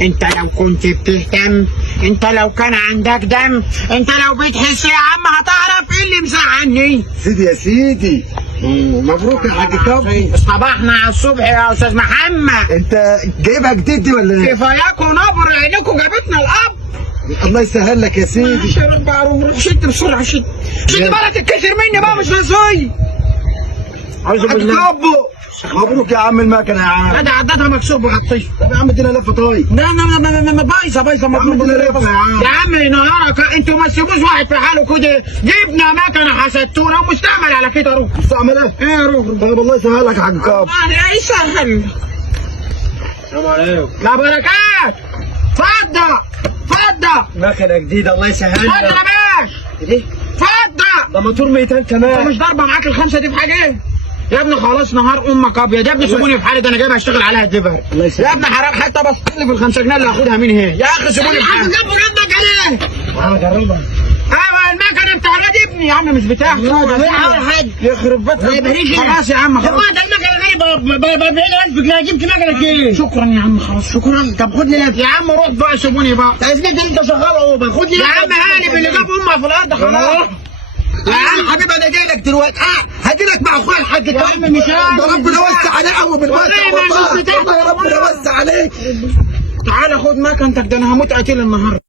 انت لو كنت بتهتم، انت لو كان عندك دم، انت لو بتحس يا عم هتعرف ايه اللي مسعني. سيدي يا سيدي، مبروك يا حاج كابو. صباحنا على الصبح يا استاذ محمد. انت جايبها جديد دي ولا ايه؟ كفاياكم نبر عينكم جابتنا الاب. الله يسهل لك يا سيدي. ماشي يا رب، روح شد بسرعه، شد بقى تتكسر مني بقى، مش نسوي. حاج كابو مبروك يا عم المكنه يا عم. لا ده عدتها مكسور بغطيه. طب يا عم ادينا لفه طيب. لا ما بايظه مبروك يا عم. نهارك انتوا ما تسيبوش واحد في حاله كده. جبنا مكنه حسدتونا ومستعمل على كده. روح مستعمل ايه؟ ايه روح. طيب الله يسهل لك يا حاج كابو. الله يسهل. السلام عليكم. لا بركات. اتفضل اتفضل. مكنه جديده الله يسهل اتفضل لك. يا باشا. ايه؟ اتفضل. ده موتور 200 انت كمان. مش ضاربه معاك الخمسه دي في حاجه؟ يا ابني خلاص نهار امك ابيض يا ابني، سيبوني في حالي، ده انا جايب اشتغل عليها دليفري. الله يسلمك. يا ابني حرام، حتى بص لي في الخمسة جنيه اللي هاخدها من هنا يا اخي، سيبوني في حالي. جنبه جنبك عليه. تعالى جربها. ايوه المكنه بتاع الواد ابني يا عم، مش بتاعتي. يخرب بيتك. خلاص يا عم خلاص. ده المكنه غاليه ب 40,000 جنيه، جبت مكنه ايه؟ شكرا يا عم خلاص شكرا. طب خد لي لفه يا عم روح بقى، سيبوني بقى. اثبت انت شغال اهو، خد لي يا عم هاني اللي جاب امها في الارض خلاص. يا عم حبيبي انا جاي لك دلوقتي. هاجي لك مع اخويا الحاج كابو. عم مش عارف. ده ربنا وسع عليك قوي بالوسع والله ما والله. مش بتاعتك. والله ربنا وسع عليك. تعالى خد مكنتك، ده انا هموت قتيل النهارده.